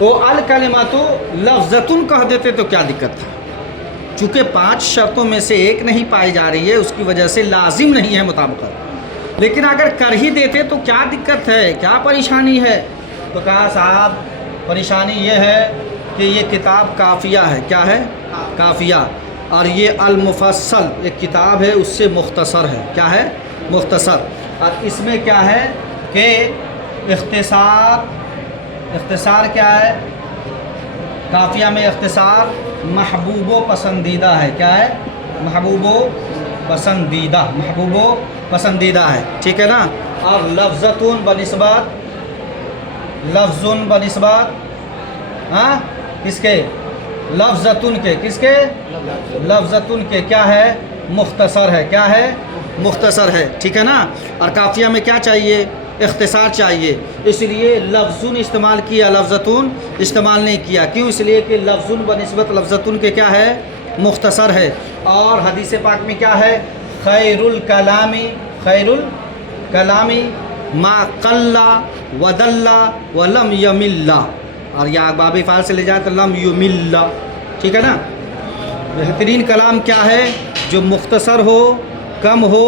تو अल कलिमतु लफ्ज़तुन कह देते तो क्या दिक्कत था। चूँकि 5 शर्तों में से एक नहीं पाई जा रही है, उसकी वजह से लाजिम नहीं है मुताबिकत। लेकिन अगर कर ही देते तो क्या दिक्कत है, क्या परेशानी है। तो कहा साहब परेशानी ये है कि ये किताब काफ़िया है। क्या है? काफ़िया। और ये अल-मुफ़स्सल एक किताब है, उससे मुख्तसर है। क्या है? मुख्तसर। और इसमें क्या है कि इख्तिसार क्या है? काफ़िया में इख्तिसार महबूबो पसंदीदा है। क्या है? महबूबो पसंदीदा है। ठीक है ना। और लफ्ज़तुन बनिस्बत, लफ्ज़ुन बनिस्बत हाँ किसके? लफ्ज़तुन के। किसके? लफ्ज़तुन के। क्या है? मुख्तसर है। क्या है? मुख्तसर है। ठीक है ना। और काफ़िया में क्या चाहिए? इख्तिसार चाहिए। इसलिए लफ्ज़ुन इस्तेमाल किया, लफ्ज़तुन इस्तेमाल नहीं किया। क्यों? इसलिए कि लफ्ज़ुन बनिस्बत लफ्ज़तुन के क्या है? मुख्तसर है। और हदीस पाक में क्या है? खैरुल कलामी मा कल्ला वदल्ला वलम यमिल्ला। और या बाबी फ़ाल से ले जाए तो लम युमिल्ला। ठीक है ना। बेहतरीन कलाम क्या है? जो मुख्तसर हो, कम हो,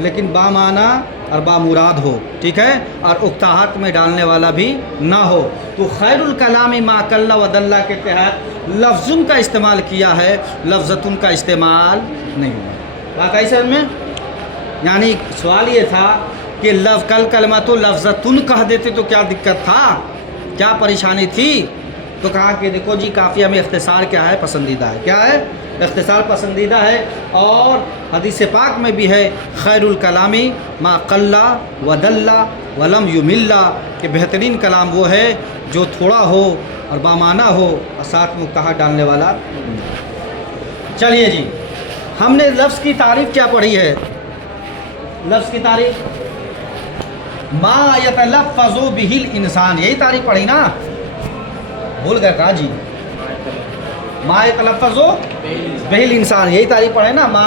लेकिन बामाना और बामुराद हो। ठीक है। और उक्ताहत में डालने वाला भी ना हो। तो खैरुल कलामी मा कल्ला वदल्ला के तहत लफ्ज़ुन का इस्तेमाल किया है, लफ्ज़तुन का इस्तेमाल नहीं हुआ। बात आई समझ में? यानी सवाल ये था कि कल कलमतु लफ्ज़तुन कह देते तो क्या दिक्कत था, क्या परेशानी थी। तो कहा कि देखो जी काफ़िया में इख्तिसार क्या है? पसंदीदा है। क्या है? इख्तिसार पसंदीदा है। और हदीस पाक में भी है खैरुल कलामी मा कल्ला वदल्ला वलम युमिल्ला कि बेहतरीन कलाम वो है जो थोड़ा हो और बामाना हो और साथ में कहा डालने वाला। चलिए जी, हमने लफ्ज़ की तारीफ़ क्या पढ़ी है? लफ्ज़ की तारीफ़ मा यतलफ़्फ़ज़ु बिहिल इंसान, यही तारीफ़ पढ़ी ना? भूल गए कहा जी? मा यतलफ़्फ़ज़ु बिहिल इंसान, यही तारीफ़ पढ़े ना? मा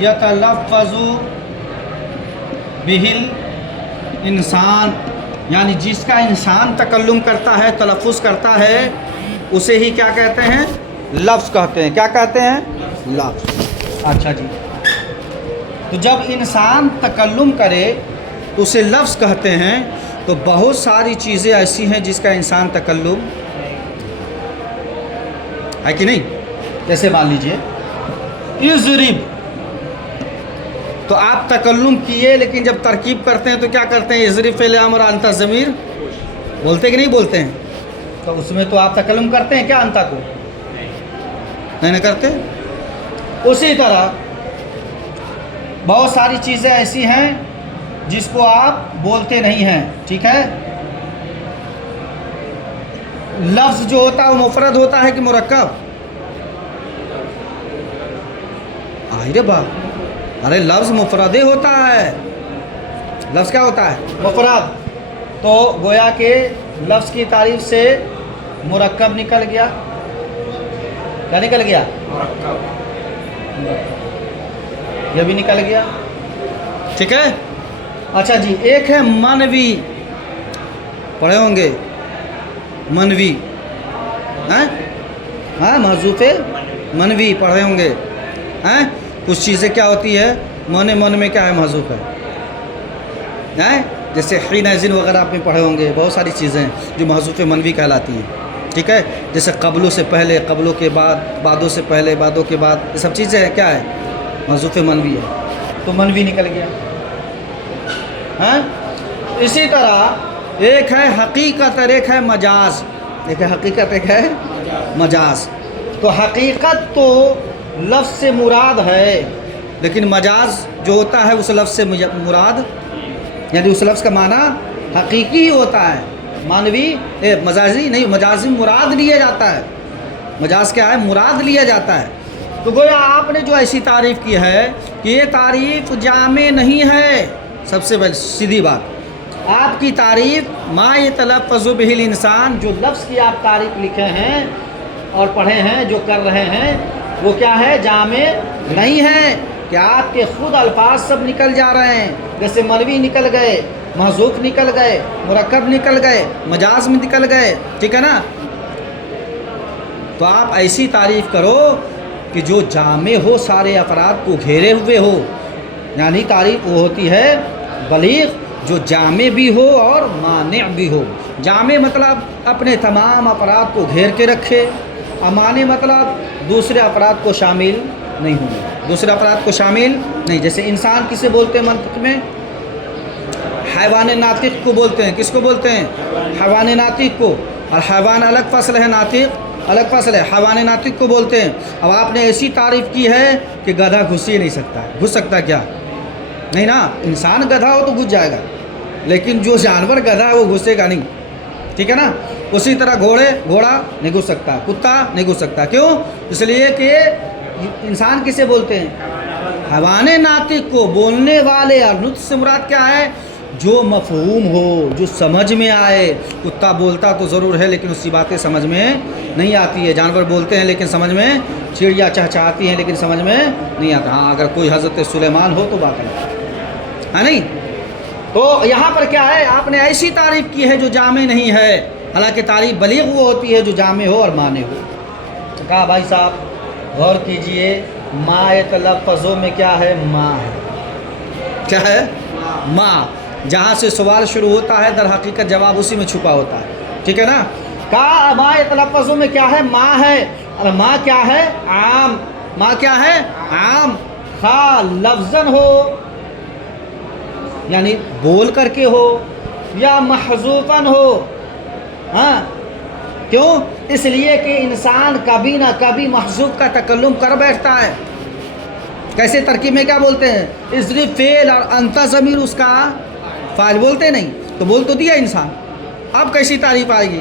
यतलफ़्फ़ज़ु बिहिल इंसान, यानी जिसका इंसान तकल्लुम करता है, तलफ़्फ़ुज़ करता है, उसे ही क्या कहते हैं? लफ्ज़ कहते हैं। क्या कहते हैं? लफ्ज़। अच्छा जी, तो जब इंसान तकल्लुम करे तो उसे लफ्ज़ कहते हैं। तो बहुत सारी चीज़ें ऐसी हैं जिसका इंसान तकल्लुम है कि नहीं। जैसे मान लीजिए इज़रिब, तो आप तकल्लुम किए, लेकिन जब तरकीब करते हैं तो क्या करते हैं? इज़रिब फ़ेल अमर अंता ज़मीर बोलते कि नहीं बोलते हैं? तो उसमें तो आप तकल्लुम करते हैं क्या? अंता को नहीं करते। उसी तरह बहुत सारी चीज़ें ऐसी हैं जिसको आप बोलते नहीं हैं। ठीक है। लफ्ज़ जो होता है वो मुफरद होता है कि मुरक्कब? अरे वाह, अरे लफ्ज़ मुफरदे होता है। लफ्ज़ क्या होता है? मुफरद। तो गोया के लफ्ज़ की तारीफ़ से मुरक्कब निकल गया। क्या निकल गया? मुरक्कब। यह भी निकल गया। ठीक है। अच्छा जी, एक है मनवी, पढ़े होंगे मनवी, हैं? हाँ, महज़ूफ़े मनवी पढ़े होंगे हैं? कुछ चीज़ें क्या होती है मन में क्या है? महज़ूफ़ है। जैसे हीन वगैरह आपने पढ़े होंगे। बहुत सारी चीज़ें जो महज़ूफ़ मनवी कहलाती हैं। ठीक है। जैसे कब्लों से पहले, कब्लों के बाद, बादों से पहले, बादों के बाद, ये सब चीज़ें हैं क्या है? महज़ूफ़ मनवी है। तो मनवी निकल गया हैं? इसी तरह एक है हकीकत और एक है मजाज। एक है हकीकत, एक है मजाज। तो हकीकत तो लफ्ज़ से मुराद है, लेकिन मजाज जो होता है उस लफ्ज़ से मुराद, यानी उस लफ्ज़ का माना हकीकी ही होता है, मानवी मजाजी नहीं। मजाजी मुराद लिया जाता है। मजाज क्या है? मुराद लिया जाता है। तो गोया आपने जो ऐसी तारीफ़ की है कि ये तारीफ़ जामे नहीं है। सबसे पहले सीधी बात, आपकी तारीफ़ मा यतलफ़्फ़ज़ु बिहिल इंसान, जो लफ्ज़ की आप तारीफ़ लिखे हैं और पढ़े हैं, जो कर रहे हैं, वो क्या है? जामे नहीं है। कि आपके ख़ुद अल्फाज सब निकल जा रहे हैं। जैसे मनवी निकल गए, महज़ूफ़ निकल गए, मुरक्कब निकल गए, मजाज में निकल गए, ठीक है ना। तो आप ऐसी तारीफ़ करो कि जो जामे हो, सारे अफराद को घेरे हुए हो, यानी तारीफ़ वो होती है बलीग जो जामे भी हो और माने भी हो। जामे मतलब अपने तमाम अफराद को घेर के रखे, अमाने मतलब दूसरे अफराद को शामिल नहीं होने, दूसरे अफराद को शामिल नहीं। जैसे इंसान किसे बोलते हैं मंतिक में? हैवान नातिक को बोलते हैं। किसको बोलते हैं? हैवान नातिक को। और हैवान अलग फसल है, नातिक अलग फसल है। हैवान नातिक को बोलते हैं। अब आपने ऐसी तारीफ़ की है कि गधा घुस ही नहीं सकता। घुस सकता क्या? नहीं ना। इंसान गधा हो तो घुस जाएगा, लेकिन जो जानवर गधा है वो घुसेगा नहीं, ठीक है ना। उसी तरह घोड़ा नहीं घुस सकता, कुत्ता नहीं घुस सकता। क्यों? इसलिए कि इंसान किसे बोलते हैं? हैवान नातिक को। बोलने वाले, और नुत्क़ से मुराद क्या है? जो मफ़हूम हो, जो समझ में आए। कुत्ता बोलता तो ज़रूर है लेकिन उसकी बातें समझ में नहीं आती है। जानवर बोलते हैं लेकिन समझ में, चिड़िया चहचहाती हैं लेकिन समझ में नहीं आता। हाँ, अगर कोई हज़रत सुलेमान हो तो बात है नहीं। तो यहाँ पर क्या है, आपने ऐसी तारीफ़ की है जो जामे नहीं है, हालांकि तारीफ़ बलीग वो होती है जो जामे हो और माने हो। तो कहा भाई साहब गौर कीजिए, मायत लफ्ज़ों में क्या है? माँ है। क्या है? माँ। जहाँ से सवाल शुरू होता है दर हकीकत जवाब उसी में छुपा होता है, ठीक है ना। कहा मायत लफ्ज़ों में क्या है? माँ है। और माँ क्या है? आम। माँ क्या है? आम। खा लफ्ज़न हो, यानी बोल करके हो, या महज़ूफ़न हो। हाँ, क्यों? इसलिए कि इंसान कभी ना कभी महज़ूफ़ का तकल्लुम कर बैठता है। कैसे? तरकीब में क्या बोलते हैं? इसरी फ़ेल और अंता ज़मीर उसका फ़ाइल बोलते नहीं, तो बोल तो दिया इंसान, अब कैसी तारीफ़ आएगी?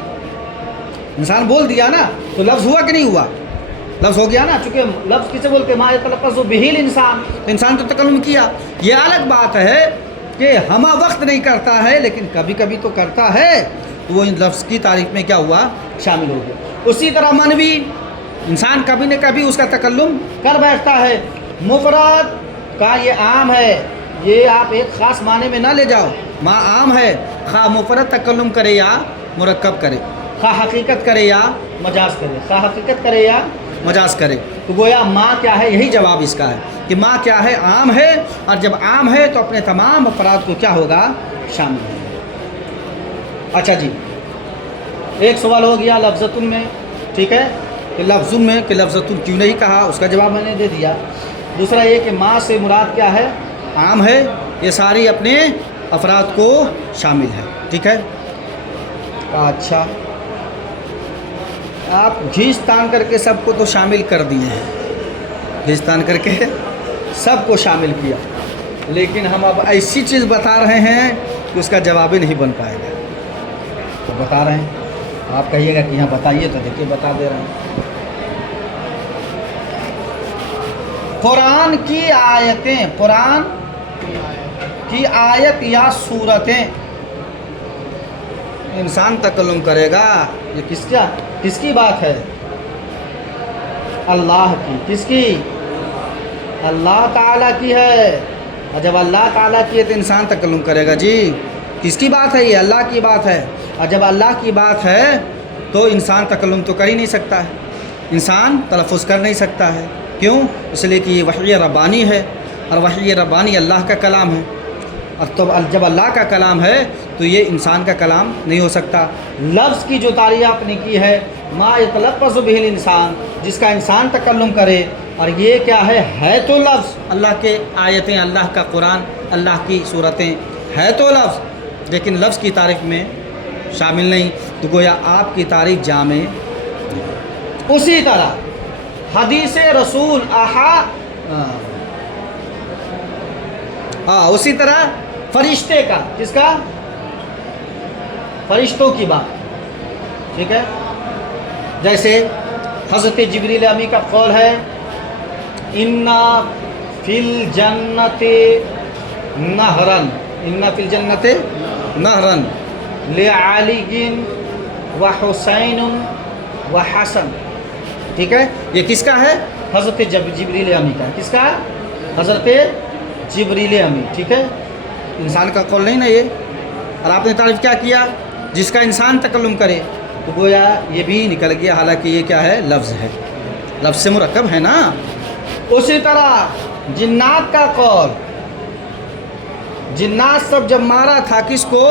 इंसान बोल दिया ना, तो लफ्ज़ हुआ कि नहीं हुआ? लफ्ज़ हो गया ना। चूँकि लफ्ज़ किसे बोलते हैं? मा यतलफ़्फ़ज़ु बिहिल इंसान। तो इंसान तो तकल्लुम किया। ये अलग बात है कि हमा वक्त नहीं करता है लेकिन कभी कभी तो करता है, तो वो इन लफ्ज़ की तारीफ़ में क्या हुआ? शामिल हो गया। उसी तरह मन भी, इंसान कभी न कभी उसका तकल्लुम कर बैठता है। मुफ़रद का ये आम है, ये आप एक ख़ास माने में ना ले जाओ। माँ आम है, खा मुफ़रद तकल्लुम करे या मुरक्कब करे, खा हकीकत करे या मजाज करे, खा हकीकत करे या मजाज करे। तो गोया माँ क्या है, यही जवाब इसका है कि माँ क्या है? आम है। और जब आम है तो अपने तमाम अफराद को क्या होगा? शामिल होगा। अच्छा जी, एक सवाल हो गया लफ्ज़तुन में, ठीक है, कि लफ्ज़ुन में कि लफ्ज़तुन क्यों नहीं कहा, उसका जवाब मैंने दे दिया। दूसरा ये कि माँ से मुराद क्या है? आम है, ये सारी अपने अफराद को शामिल है, ठीक है। अच्छा, आप घींच तान करके सबको तो शामिल कर दिए हैं, घींच तान करके सबको शामिल किया, लेकिन हम अब ऐसी चीज़ बता रहे हैं कि उसका जवाब ही नहीं बन पाएगा। तो बता रहे हैं, आप कहिएगा कि यहाँ बताइए, तो देखिए बता दे रहे हैं। कुरान की आयतें, कुरान की आयत या सूरतें इंसान तकल्लुम करेगा, ये किसकी बात है? अल्लाह की। किसकी? अल्लाह ताला की है। और जब अल्लाह ताला की है तो इंसान तकल्लुम करेगा जी। किसकी बात है? ये अल्लाह की बात है। और जब अल्लाह की बात है तो इंसान तकल्लुम तो कर ही नहीं सकता है, इंसान तलफ़ुज़ कर नहीं सकता है। क्यों? इसलिए कि ये वही रब्बानी है, और वही रब्बानी अल्लाह का कलाम है। और तो जब अल्लाह का कलाम है तो ये इंसान का कलाम नहीं हो सकता। लफ्ज़ की जो तारीफ़ आपने की है, मा यतलफ़्फ़ज़ु बिहिल इंसान, जिसका इंसान तकल्लुम करे, और ये क्या है तो लफ्ज़। अल्लाह के आयतें, अल्लाह का कुरान, अल्लाह की सूरतें है तो लफ्ज़, लेकिन लफ्ज़ की तारीफ़ में शामिल नहीं, तो गोया आपकी तारीफ़ जामे। उसी तरह हदीस रसूल उसी तरह फरिश्ते का, किसका? फरिश्तों की बात, ठीक है। जैसे हज़रत जिब्रील अमी का कौल है, इन्ना फिल जन्नते नहरन, इन्ना फिल जन्नते नहरन ले आलिगिन व हुसैन व हसन, ठीक है। ये किसका है? हज़रत जिब्रील अमी का। किसका? हज़रत जिब्रील अमी, ठीक है। इंसान का कौल नहीं ना ये, اور آپ نے تعریف کیا کیا؟ جس کا انسان تکلم کرے، تو گویا یہ بھی نکل گیا، حالانکہ یہ کیا ہے؟ لفظ ہے، لفظ سے مرکب ہے نا۔ اسی طرح جنات کا قول، جنات سب جب مارا تھا کس کو؟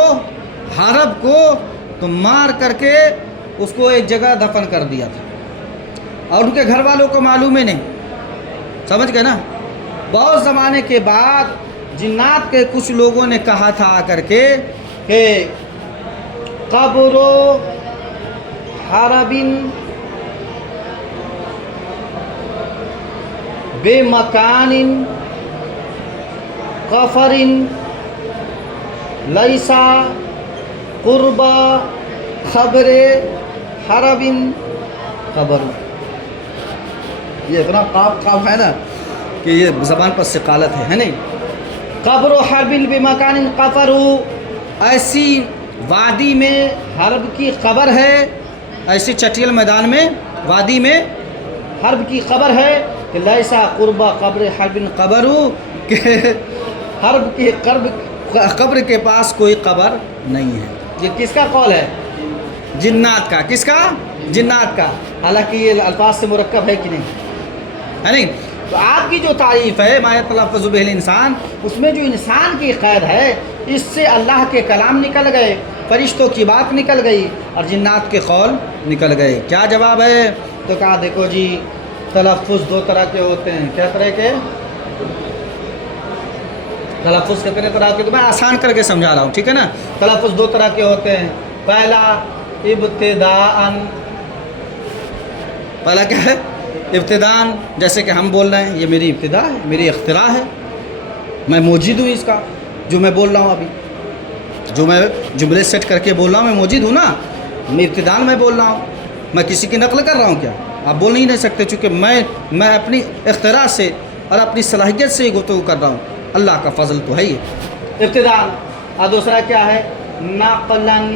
حرب کو، تو مار کر کے اس کو ایک جگہ دفن کر دیا تھا، اور ان کے گھر والوں کو معلوم ہی نہیں، سمجھ گئے نا۔ بہت زمانے کے بعد جنات کے کچھ لوگوں نے کہا تھا آ کر کے کہ قبر حرب بے مکان قفر لیسا قرب خبر حرب قبر۔ یہ اتنا قاف ہے نا کہ یہ زبان پر ثقالت ہے نہیں۔ قبر حرب بے مکان قفر، ایسی وادی میں حرب کی قبر ہے، ایسی چٹیل میدان میں وادی میں حرب کی قبر ہے کہ لیسا قرب قبر حرب قبر، کہ حرب کی قبر کے پاس کوئی قبر نہیں ہے۔ یہ کس کا قول ہے؟ جنات کا۔ کس کا؟ جنات کا، حالانکہ یہ الفاظ سے مرکب ہے کہ نہیں، ہے نہیں۔ تو آپ کی جو تعریف ہے ما یتلفظ بہ الانسان، اس میں جو انسان کی قید ہے، اس سے اللہ کے کلام نکل گئے، فرشتوں کی بات نکل گئی، اور جنات کے قول نکل گئے۔ کیا جواب ہے؟ تو کہا دیکھو جی، تلفظ دو طرح کے ہوتے ہیں۔ کیا طرح کے؟ تلفظ کتنے طرح کے؟ تو میں آسان کر کے سمجھا رہا ہوں، ٹھیک ہے نا۔ تلفظ دو طرح کے ہوتے ہیں۔ پہلا ابتداءً، پہلا کیا ہے؟ ابتداءً، جیسے کہ ہم بول رہے ہیں، یہ میری ابتدا ہے، میری اختراع ہے، میں موجود ہوں اس کا، جو میں بول رہا ہوں ابھی، جو میں جملے سیٹ کر کے بول رہا ہوں، میں موجود ہوں نا، میں ابتداءً میں بول رہا ہوں، میں کسی کی نقل کر رہا ہوں کیا؟ آپ بول نہیں سکتے، چونکہ میں اپنی اختراع سے اور اپنی صلاحیت سے ہی گفتگو کر رہا ہوں، اللہ کا فضل تو ہے یہ ابتداء۔ اور دوسرا کیا ہے؟ نقلاً۔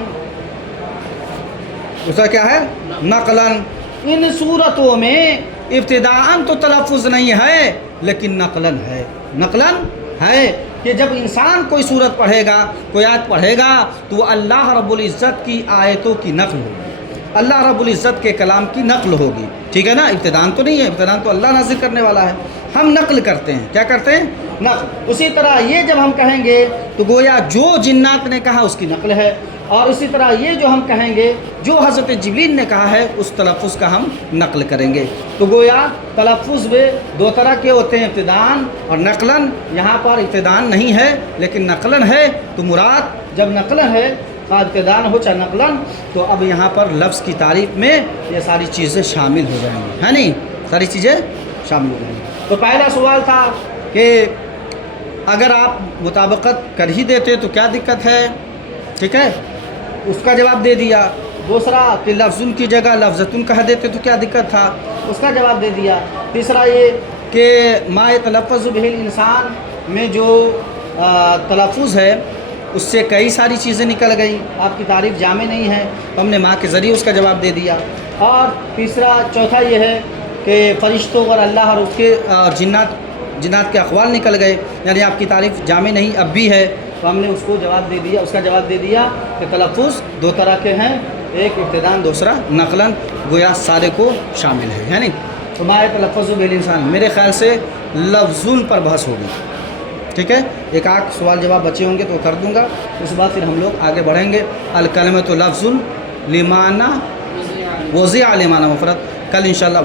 دوسرا کیا ہے؟ نقلاً۔ ان صورتوں میں ابتداءً تو تلفظ نہیں ہے، لیکن نقلاً ہے۔ نقلاً ہے کہ جب انسان کوئی صورت پڑھے گا، کوئی آیت پڑھے گا، تو وہ اللہ رب العزت کی آیتوں کی نقل ہوگی، اللہ رب العزت کے کلام کی نقل ہوگی، ٹھیک ہے نا۔ ابتداءً تو نہیں ہے، ابتداءً تو اللہ نازل کرنے والا ہے، ہم نقل کرتے ہیں۔ کیا کرتے ہیں؟ نقل۔ اسی طرح یہ جب ہم کہیں گے تو گویا جو جنات نے کہا اس کی نقل ہے، اور اسی طرح یہ جو ہم کہیں گے جو حضرت جبریل نے کہا ہے اس تلفظ کا ہم نقل کریں گے۔ تو گویا تلفظ میں دو طرح کے ہوتے ہیں، ابتداءً اور نقلاً۔ یہاں پر ابتداءً نہیں ہے لیکن نقلاً ہے، تو مراد جب نقلاً ہے، خواہ ابتداءً ہو چاہے نقلاً، تو اب یہاں پر لفظ کی تعریف میں یہ ساری چیزیں شامل ہو جائیں گی، ہے نہیں، ساری چیزیں شامل ہو جائیں گی۔ تو پہلا سوال تھا کہ اگر آپ مطابقت کر ہی دیتے تو کیا دقت ہے، ٹھیک ہے، اس کا جواب دے دیا۔ دوسرا کہ لفظن کی جگہ لفظتن کہہ دیتے تو کیا دقت تھا، اس کا جواب دے دیا۔ تیسرا یہ کہ ما یتلفظ بہ الانسان میں جو تلفظ ہے اس سے کئی ساری چیزیں نکل گئیں، آپ کی تعریف جامع نہیں ہے، تو ہم نے ماں کے ذریعے اس کا جواب دے دیا۔ اور چوتھا یہ ہے کہ فرشتوں اور اللہ اور اس کے جنات کے اقوال نکل گئے، یعنی آپ کی تعریف جامع نہیں اب بھی ہے، تو ہم نے اس کو جواب دے دیا، اس کا جواب دے دیا کہ تلفظ دو طرح کے ہیں، ایک ابتداءً دوسرا نقلاً، گویا سارے کو شامل ہے نہیں۔ تو ما یتلفظ بہ الانسان میرے خیال سے لفظن پر بحث ہوگی، ٹھیک ہے۔ ایک آدھ سوال جواب بچے ہوں گے تو کر دوں گا، اس کے بعد پھر ہم لوگ آگے بڑھیں گے۔ الکلمۃ لفظ لمعنی وضع لمعنی مفرد، کل انشاءاللہ